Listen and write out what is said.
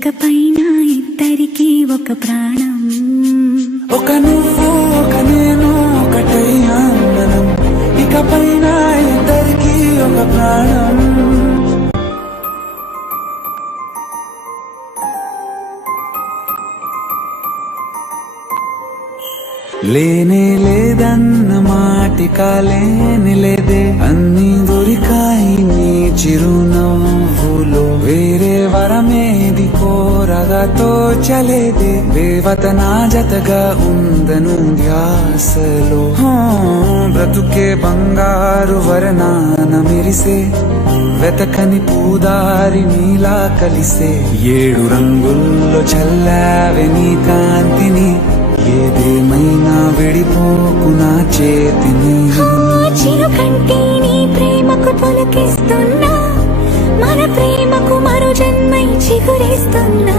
ఇకపైన ఇద్దరికి ఒక ప్రాణం, ఒక నువ్వు ఒక నేను ఒకటయ్యాం మనం, ఇకపైన ఇద్దరికి ఒక ప్రాణం. లేనే లేదన్న మాటిక లేని లేదే, అన్ని దొరికాయి నీ చిరునవ్వులో. వేరే వరమేది కోరగా తోచలేదే, దేవత నా జతగా ఉందను ధ్యాసలో. బ్రతుకే బంగారు వర్ణాన మెరిసే, వెతకని పూదారి నీలా కలిసే. 7 రంగుల్లో చల్లావే నీ కాంతిని, ఏదేమైనా విడిపోకు నా చేతిని. చిరుకంటే నీ ప్రేమకు పులకిస్తున్నా, మన ప్రేమకు మరో జన్మై చిగురిస్తున్నా.